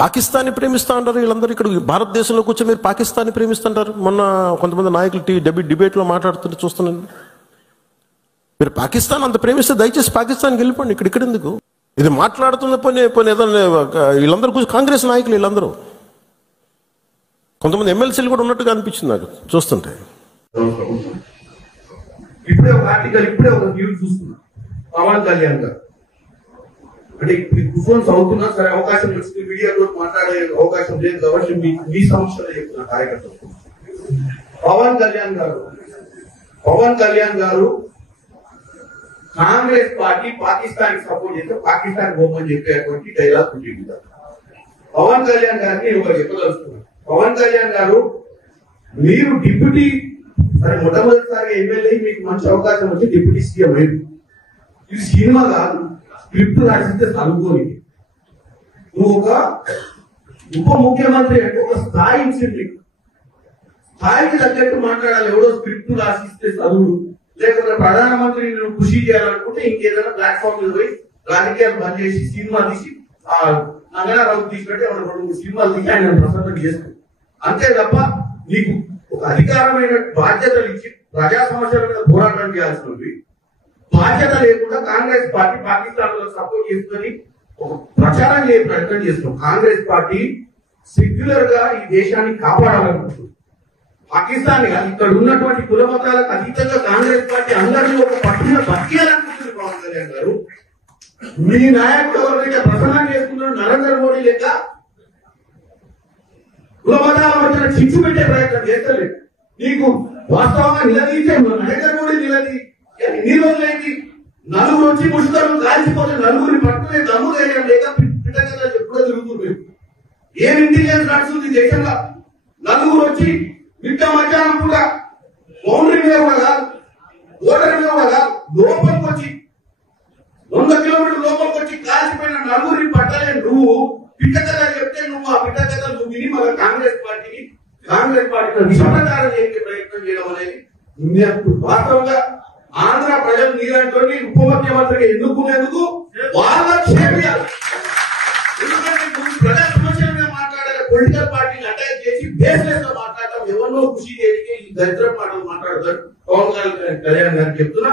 పాకిస్తాన్ని ప్రేమిస్తా అంటారు వీళ్ళందరూ. ఇక్కడ భారతదేశంలో కూర్చొని మీరు పాకిస్తాన్ని ప్రేమిస్తుంటారు. మొన్న కొంతమంది నాయకులు డిబేట్లో మాట్లాడుతుంటే చూస్తున్నాను. మీరు పాకిస్తాన్ అంత ప్రేమిస్తే దయచేసి పాకిస్తాన్కి వెళ్ళిపోండి. ఇక్కడ ఎందుకు ఇది మాట్లాడుతున్న పోనీ ఏదైనా వీళ్ళందరూ కూర్చొని కాంగ్రెస్ నాయకులు వీళ్ళందరూ, కొంతమంది ఎమ్మెల్సీలు కూడా ఉన్నట్టుగా అనిపించింది నాకు చూస్తుంటే. ఇప్పుడే ఒక ఆర్టికల్, ఇప్పుడే ఒక న్యూస్ చూస్తున్నా. పవన్ కళ్యాణ్ గారు అంటే ఫోన్స్ అవుతున్నా సరే, అవకాశం వచ్చింది, మీడియాతో మాట్లాడే అవకాశం లేదు కాబట్టి మీ సమస్యలు చెప్తున్నా కార్యకర్తలు. పవన్ కళ్యాణ్ గారు కాంగ్రెస్ పార్టీ పాకిస్తాన్ సపోర్ట్ చేస్తే పాకిస్తాన్ పోమని చెప్పేటువంటి డైలాగ్ ఉంటుంది. పవన్ కళ్యాణ్ గారిని ఒకరు చెప్పదలుచుకున్నారు. పవన్ కళ్యాణ్ గారు, మీరు డిప్యూటీ సరే మొట్టమొదటిసారి ఎమ్మెల్యే, మీకు మంచి అవకాశం వచ్చి డిప్యూటీ సీఎం అయింది. ఇది సినిమా కాదు, స్క్రిప్ట్ రాసిస్తే చదువుకోని. నువ్వు ఒక ఉప ముఖ్యమంత్రి అంటే ఒక స్థాయి ఇచ్చింది, స్థాయికి తగ్గట్టు మాట్లాడాలి. ఎవడో స్క్రిప్ట్ రాసిస్తే చదువు, లేకపోతే ప్రధానమంత్రి నువ్వు కృషి చేయాలనుకుంటే ఇంకేదైనా ప్లాట్ఫామ్ మీద పోయి రాజకీయాలు బంద్ చేసి సినిమా తీసి నంగనారావు తీసినట్టే రెండు సినిమాలు తీసి ఆయన ప్రసన్నం చేస్తాడు. అంతే తప్ప నీకు ఒక అధికారమైన బాధ్యతలు ఇచ్చి ప్రజా సమస్యల మీద పోరాటం చేయాల్సినవి బాధ్యత లేకుండా కాంగ్రెస్ పార్టీ పాకిస్తాన్ లో సపోర్ట్ చేసుకుని ఒక ప్రచారం చేయ ప్రయత్నం చేస్తున్నాం. కాంగ్రెస్ పార్టీ సెక్యులర్ గా ఈ దేశాన్ని కాపాడాలనుకుంటుంది. పాకిస్తాన్ ఇక్కడ ఉన్నటువంటి కుల మతాలకు అతీతంగా కాంగ్రెస్ పార్టీ అందరినీ ఒక పట్టున బతికేయాలనుకుంటుంది. పవన్ కళ్యాణ్ గారు, మీ నాయకుడు ఎవరైతే ప్రసన్నం చేసుకున్నాడు నరేంద్ర మోడీ లేక కుల మతాల మధ్యన చిచ్చు పెట్టే ప్రయత్నం చేస్తలేదు. నీకు వాస్తవంగా నిలదీసే నరేంద్ర మోడీ ఎన్ని రోజులైంది? నలుగురు వచ్చి ముష్కరులు కాల్చిపోతే నలుగురిని పట్టుకునే దమ్ము ధైర్యం లేక పిట్టగా ఎప్పుడో తిరుగుతుంది. ఏం ఇంటెలిజెన్స్ నడుస్తుంది దేశంలో? నలుగురు వచ్చి నిట్ట మధ్యాహ్నం కూడా బౌండరీ మీద కూడా కాదు, ఓటర్ మీద కూడా కాదు, లోపలికి వచ్చి 100 కిలోమీటర్ల లోపలికి వచ్చి కాల్చిపోయిన నలుగురిని పట్టలేని నువ్వు పిట్టకథ చెప్తే నువ్వు ఆ పిట్టకథ నువ్వు విని మన కాంగ్రెస్ పార్టీని విషప్రచారం చేసే ప్రయత్నం చేయడం అనేది వాస్తవంగా ఆంధ్ర ప్రజలు నీలాంటి ఉప ముఖ్యమంత్రిగా ఎన్నుకునేందుకు వాళ్ళ క్షేమియాలి. ఎందుకంటే ప్రజా సమస్యల మీద మాట్లాడాలి, పొలిటికల్ పార్టీని అటాక్ చేసి బేస్లెస్ గా మాట్లాడటం, ఎవరినో కృషి చేయడానికి ఈ దరిద్ర మాటలు మాట్లాడతారు. పవన్ కళ్యాణ్ గారికి చెప్తున్నా,